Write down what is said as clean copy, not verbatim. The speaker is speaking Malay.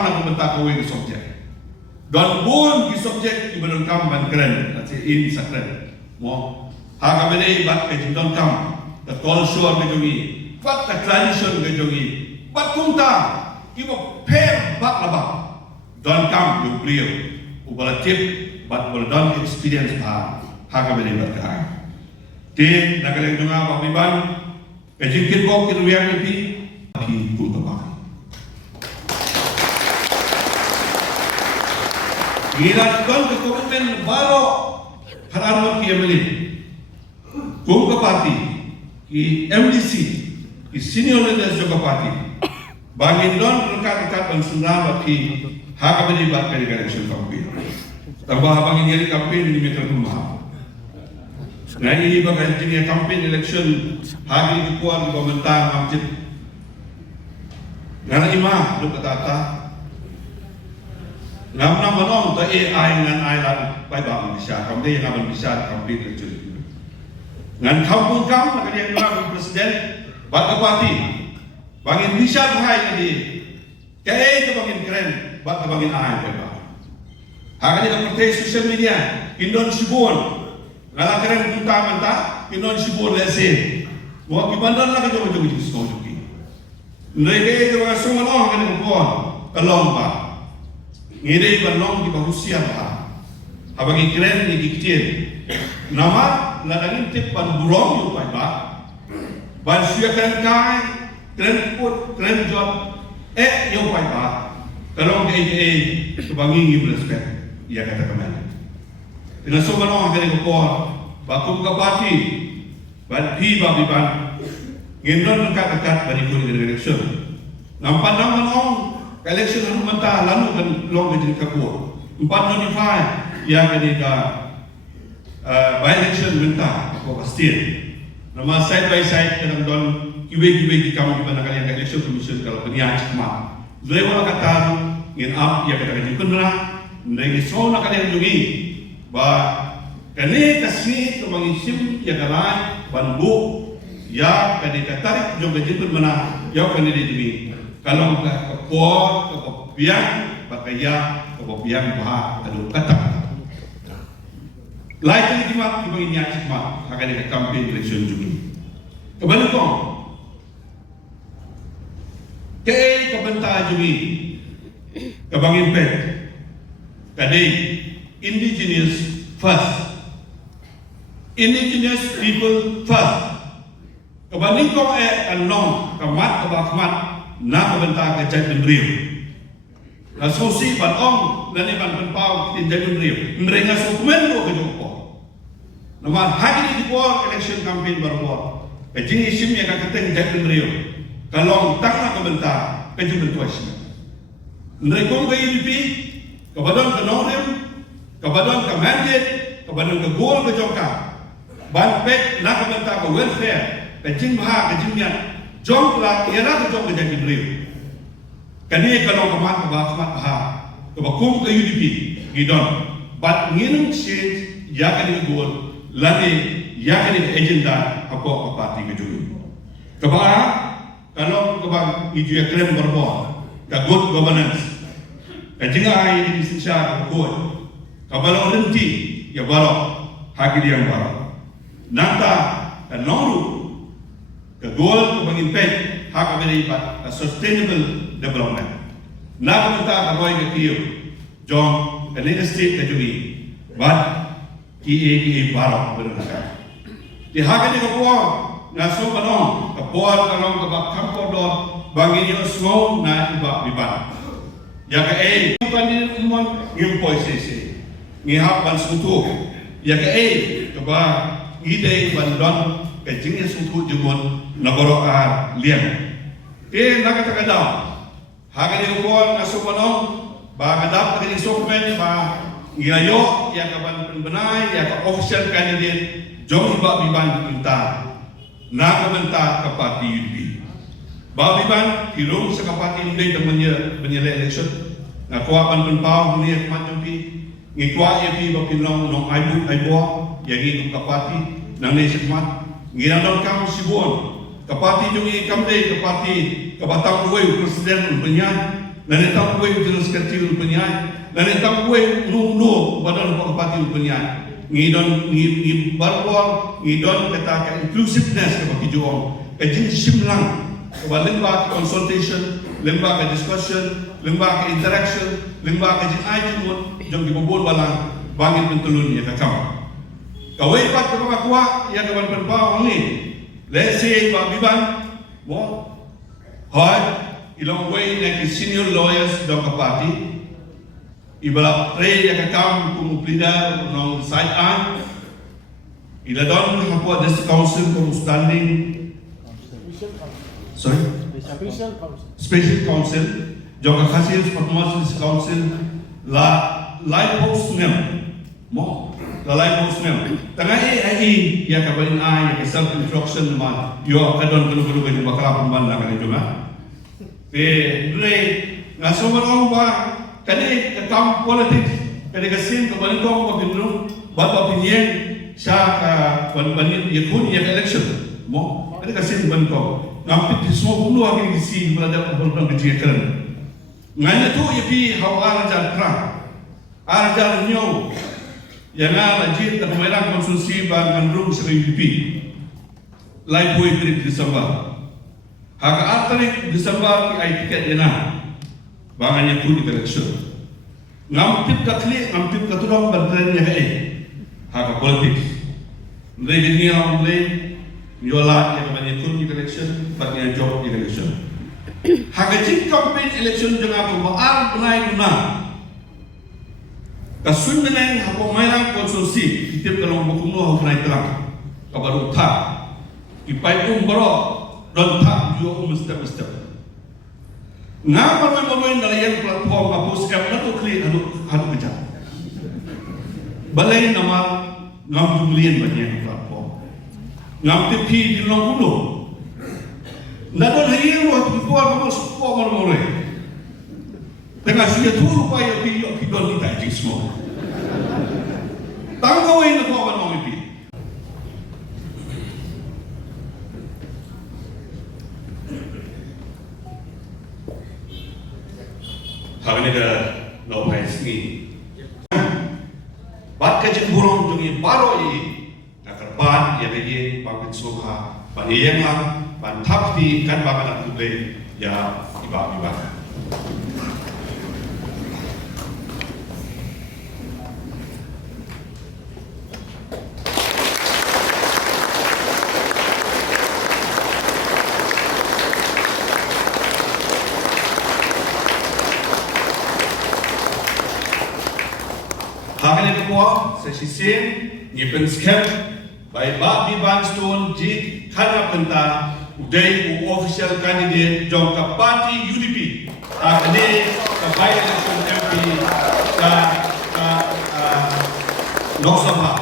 Mentakawin ke subjek. Dan pun di subjek ibadah kam ban keren, at in sa keren. Mo, haka bene bat ke jindon kam, the culture ke jogi, bat the tradition ke jogi, bat kunta, ibo per bat laba. Dan kam yung beliau, ubala tip, bat ubala dan experience haka bene bat ka. Di nagaleng dunga pabiban, ke jingkir ko kiruyang lepi, ki kunta ba. Gilakukan ke komitmen baru harapan kia beli. Kungka parti, ki MDC, ki senior leaders juga parti. Bangin don rekat-rekat pensunah ki hak beli bat kali election campaign. Tambah bangin jadi campaign di metro rumah. Nah ini bagai jenis campaign election hari kekuatan di pemerintah masjid. Ngana imam lu kata ngam nam manong ta AI ngan ai lan pai bang bisa kam dia ngam bisa campaign election. Ngan kampung kam nak dia ngam presiden bat parti. Bangin bisa bahai tadi. Kaya itu bangin keren bat bangin ai pai bang. Hakani ka partai social media Indon Sibon. Ngala keren kita manta Indon Sibon lese. Mo kibandan la ka jogo-jogo disko jogi. Ndrege itu ka sumono kan ko kalong pa. Ngiri balong di bahusia ba. Habang keren ni diktir. Nama ladangin tip ban burong yu pai ba. Ban sia keren kai, keren put, keren job. Yu pai ba. Kalong ke kebangi respect. Ia kata kemana. Dengan sumono kan ko bakum ka parti. Ban pi ba biban. Ngendon dekat-dekat bari ko ni election. Nampan manong election anu mentah lalu kan long jadi kabur. 495 yang ada by election mentah apa pasti. Nama side by side dalam don kiwe-kiwe di kamu di mana kalian election commission kalau peniak cuma. Zai wala kata ngin up ya kata kata kunna ndai so na kalian jungi ba kane kasih to mangisim ya galai banbu ya kadi katarik jong gajin mana ya kane di kalau ke por, ke biang, bakaya, ke biang bah, aduh kata. Lain kali kita dibagi nyat cuma akan ada campaign election juga. Kembali kong, ke kebentar juga, kebangin pet, kadai indigenous first, indigenous people first. Kembali kong anong kamat kebakmat. Na kebentar kejadian beriu. Asosiasi batong dan iban penpau kejadian beriu. Mereka sukumen lo kejopo. Nama hari di bawah election campaign berbuat. Kejadian isim yang kata kejadian beriu. Kalau tak kebentar kejadian bertuasi. Mereka ke UDP, kebadan ke Norim, kebadan ke Mandate, kebadan ke Gol ke Joka. Banpek nak kebentar ke welfare, kejadian bahag kejadian. Jom pula era tu jom jadi beliau. Kini kalau kemat kebakum ke UDP, gidon. But nginung change ya kini goal, lani ya kini agenda apa parti kejuju. Kebara kalau kebang itu ya keren berbuat, ke good governance. Kajinga ini disensya kebud. Kabalong renti ya barok, haki dia barok. Nanta dan nongru. The goal to bring impact hak abadi a sustainable development. Na kita karoy ke kiyo, jom kanina state na jugi, but ki barok bernaga. Di hak ini kapuo na so kanong kapuo kanong kabak kampo dot bangin yo small na iba biban. Ya ka kanin umon ngimpoy sisi, ngihap ban sutu. Ya ka kaba ngide bandon kajingnya sutu jumon nagoro liang. Ke nakatagadaw. Hagani ko na sumanong ba kadap kani sokmen ba ngayo ya kaban benay ya ka official candidate jom ba biban kita na kabenta ka parti UDP. Ba biban kirong sa kapati hindi temennya election na kuha pan penpaw ni macam pi ngikwa ya pi ba pinong nong aibo ya gi kapati nang ni sikmat ginandon kam sibon Kapati yung ikamde, kapati kabatang buhay presiden umpanya, nanitang buhay jenis kecil umpanya, nanitang buhay uno badan kapati umpanya. Ngidon barbol, ngidon kata ka inclusiveness kapati juong, kajin simlang, kabalimba ka consultation, limba ka discussion, limba ka interaction, limba ka jin ajimut, jong gibubul walang bangit mentulun ya kakam. Kawai pat kapakwa ya kaban penpau ni. Let's say Biban, mo, hard, ilong way na senior lawyers daw kapati, ibala pre ya kakam kumuplida ng side arm, iladon hapwa this council kung standing, sorry, special council, daw kakasil patmas this council la post nem, mo. Lalai bos nem. Tengah ai ya kabarin ai ya self instruction ma yo kadon kulu ke bakal pemban lah kali juga. Dre ngaso orang ba kani ketam politik kani kasin kabarin kau ba binu ba opinion sa ka ban ya kun ya election mo kani kasin ban kau ngampit semua bulu akan isi berada berada kejadian. Nganya tu ya pi hawa arajar kra arajar nyo yang lajit dan merah konsumsi bahan gandum sering pipi. Lai boy trip Desember. Haka atarik Desember ki ai tiket yana. Bahannya tu di election. Ngampit katli, ngampit katurang berdren ya haka politik. Lagi ni orang lain yola yang banyak tu di election, banyak job di election. Haka cik campaign election jangan apa baar benai guna. Kasun meneng hapo mayang konsumsi kitip kalong bukuno hapo naik terang kabaru tak ipai baro don tak juo step ngapa main dalayan platform hapus app na to klik hadu kerja balai nama ngam jumlian banyak platform ngam tipi di long kuno nadon hayi waktu kuat kamu support marmore tengah sudah tu upaya pi don kita jing semua. Tangkau ini kau akan mengipi. Hari ini ke Nopay Sini. Bat kajian burung jungi baru ini nakar ban ya bagi pangkat soha paniyang lang pantap di kan bakan aku beli ya iba. Hagen itu kuah, sesisin, nyipen skep, by Babi Banstone, Jit, Kana Penta, Uday, official candidate, Jongka Party UDP. Hagen ke by election MP, Lok Sabha.